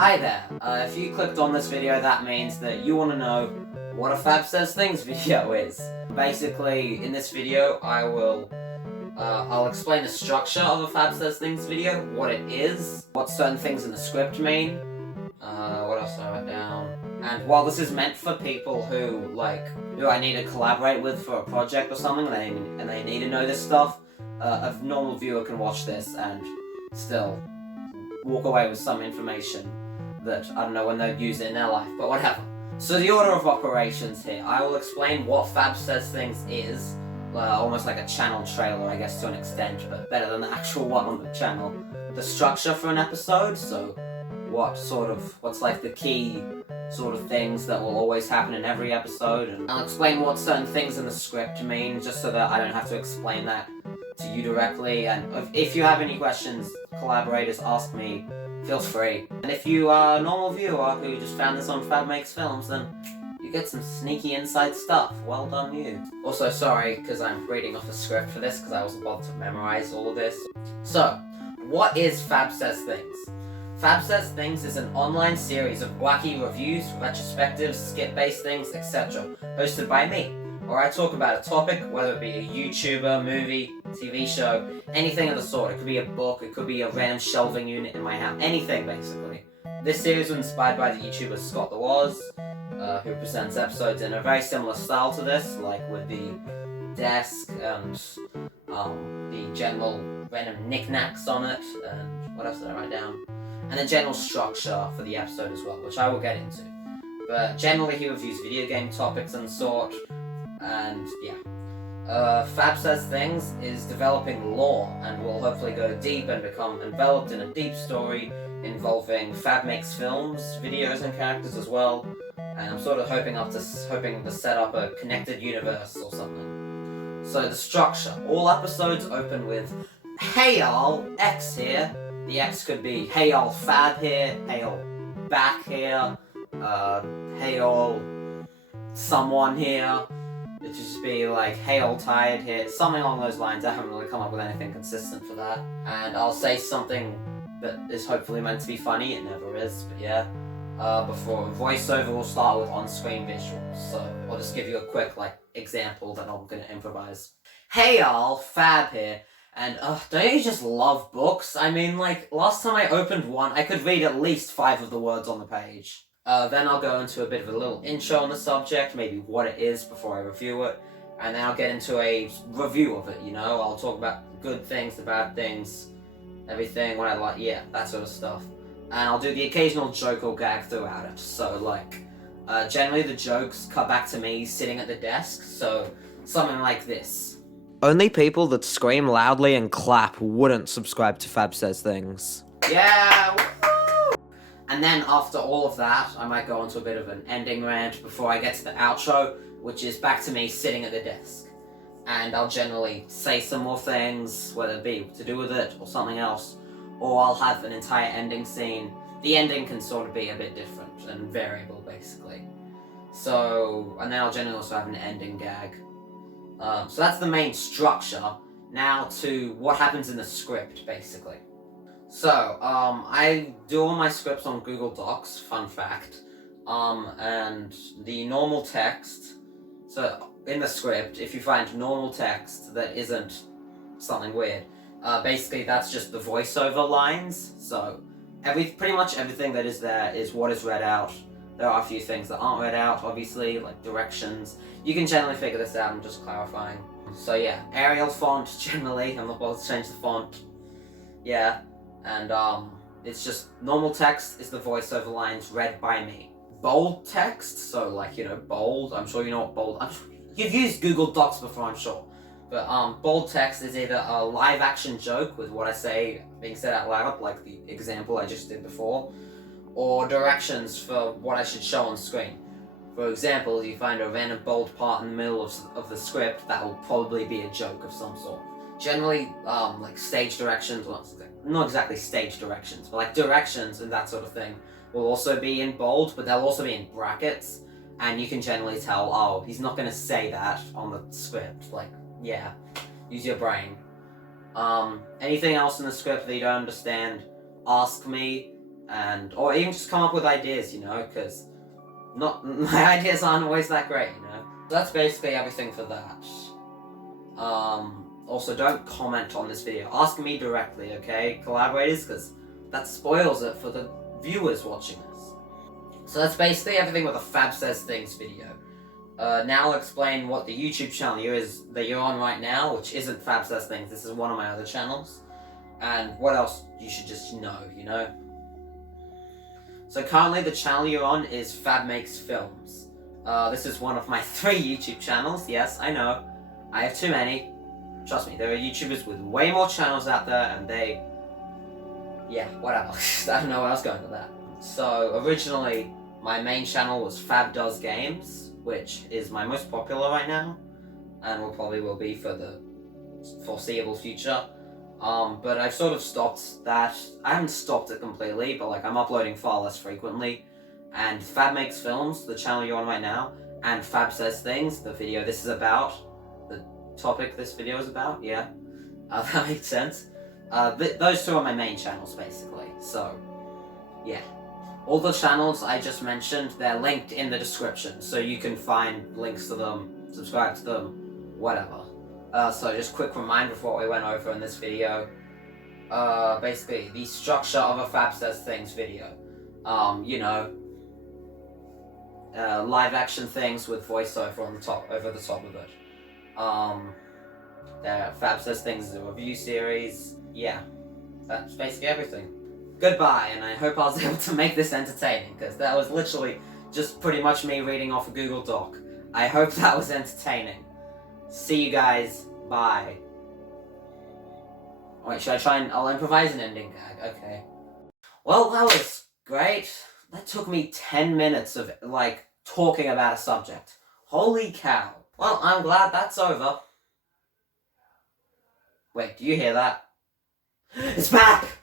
Hi there. If you clicked on this video, that means that you want to know what a FabSaysThings video is. Basically, in this video, I'll explain the structure of a FabSaysThings video, what it is, what certain things in the script mean, what else did I write down? And while this is meant for people who I need to collaborate with for a project or something, and they need to know this stuff, a normal viewer can watch this and still walk away with some information that, I don't know when they'd use it in their life, but whatever. So the order of operations here, I will explain what FabSaysThings is, almost like a channel trailer, I guess, to an extent, but better than the actual one on the channel. The structure for an episode, so what's like the key sort of things that will always happen in every episode, and I'll explain what certain things in the script mean, just so that I don't have to explain that to you directly, and if you have any questions, collaborators, ask me, feel free. And if you are a normal viewer who just found this on FabSaysThings, then you get some sneaky inside stuff. Well done you. Also, sorry, because I'm reading off a script for this, because I wasn't bothered to memorize all of this. So, what is FabSaysThings? FabSaysThings is an online series of wacky reviews, retrospectives, skit-based things, etc., hosted by me, where I talk about a topic, whether it be a YouTuber, movie, TV show, anything of the sort. It could be a book, it could be a random shelving unit in my house, anything basically. This series was inspired by the YouTuber Scott the Woz, who presents episodes in a very similar style to this, like with the desk and the general random knickknacks on it, and what else did I write down? And the general structure for the episode as well, which I will get into. But generally he reviews video game topics and sort, and yeah. FabSaysThings is developing lore and will hopefully go deep and become enveloped in a deep story involving Fab makes films, videos, and characters as well. And I'm sort of hoping to set up a connected universe or something. So the structure. All episodes open with, "Hey y'all, X here." The X could be, "Hey y'all, Fab here," "Hey y'all, back here," "Hey y'all, someone here." It'd just be like, "Hey, all tired here," something along those lines. I haven't really come up with anything consistent for that. And I'll say something that is hopefully meant to be funny. It never is, but yeah. Before voiceover, we'll start with on-screen visuals. So I'll just give you a quick example that I'm gonna improvise. "Hey y'all, Fab here. And don't you just love books? I mean, last time I opened one, I could read at least 5 of the words on the page." Then I'll go into a bit of a little intro on the subject, maybe what it is before I review it, and then I'll get into a review of it, I'll talk about good things, the bad things, everything, what I like, yeah, that sort of stuff. And I'll do the occasional joke or gag throughout it, so generally the jokes cut back to me sitting at the desk, so something like this. "Only people that scream loudly and clap wouldn't subscribe to FabSaysThings." Yeah! And then after all of that, I might go into a bit of an ending rant before I get to the outro, which is back to me sitting at the desk. And I'll generally say some more things, whether it be to do with it or something else, or I'll have an entire ending scene. The ending can sort of be a bit different and variable, basically. So, and then I'll generally also have an ending gag. So that's the main structure. Now to what happens in the script, basically. So, I do all my scripts on Google Docs, fun fact, and the normal text, so in the script, if you find normal text that isn't something weird, basically that's just the voiceover lines, so pretty much everything that is there is what is read out. There are a few things that aren't read out, obviously, like directions. You can generally figure this out, I'm just clarifying. So yeah, Arial font, generally, I'm not bothered to change the font, yeah. And it's just normal text is the voiceover lines read by me. Bold text, so bold, I'm sure you know what bold, you've used Google Docs before, I'm sure. But bold text is either a live action joke with what I say being said out loud, like the example I just did before, or directions for what I should show on screen. For example, if you find a random bold part in the middle of the script, that will probably be a joke of some sort. Generally, stage directions, well, not exactly stage directions, but directions and that sort of thing will also be in bold, but they'll also be in brackets, and you can generally tell, oh, he's not going to say that on the script. Yeah, use your brain. Anything else in the script that you don't understand, ask me, and or even just come up with ideas, you know, because my ideas aren't always that great, you know. So that's basically everything for that. Also, don't comment on this video. Ask me directly, okay, collaborators, because that spoils it for the viewers watching this. So that's basically everything with a FabSaysThings video. Now I'll explain what the YouTube channel that you're on right now, which isn't FabSaysThings. This is one of my other channels. And what else you should just know, you know? So currently the channel you're on is FabSaysThings. This is one of my 3 YouTube channels. Yes, I know. I have too many. Trust me, there are YouTubers with way more channels out there, and they... yeah, whatever. I don't know where I was going with that. So, originally, my main channel was Fab Does Games, which is my most popular right now, and will be for the foreseeable future. But I've sort of stopped that. I haven't stopped it completely, but like I'm uploading far less frequently. And Fab Makes Films, the channel you're on right now, and Fab Says Things, the video this is about, the topic this video is about, yeah. That makes sense. Those 2 are my main channels, basically. So, yeah. All the channels I just mentioned, they're linked in the description, so you can find links to them, subscribe to them, whatever. So just quick reminder of what we went over in this video. Basically, the structure of a Fab Says Things video. You know, live action things with voiceover on the top, over the top of it. Fab Says Things is a review series. Yeah, that's basically everything. Goodbye, and I hope I was able to make this entertaining, because that was literally just pretty much me reading off a Google Doc. I hope that was entertaining. See you guys. Bye. Wait, should I try and... I'll improvise an ending gag. Okay. Well, that was great. That took me 10 minutes of, like, talking about a subject. Holy cow. Well, I'm glad that's over. Wait, do you hear that? It's back!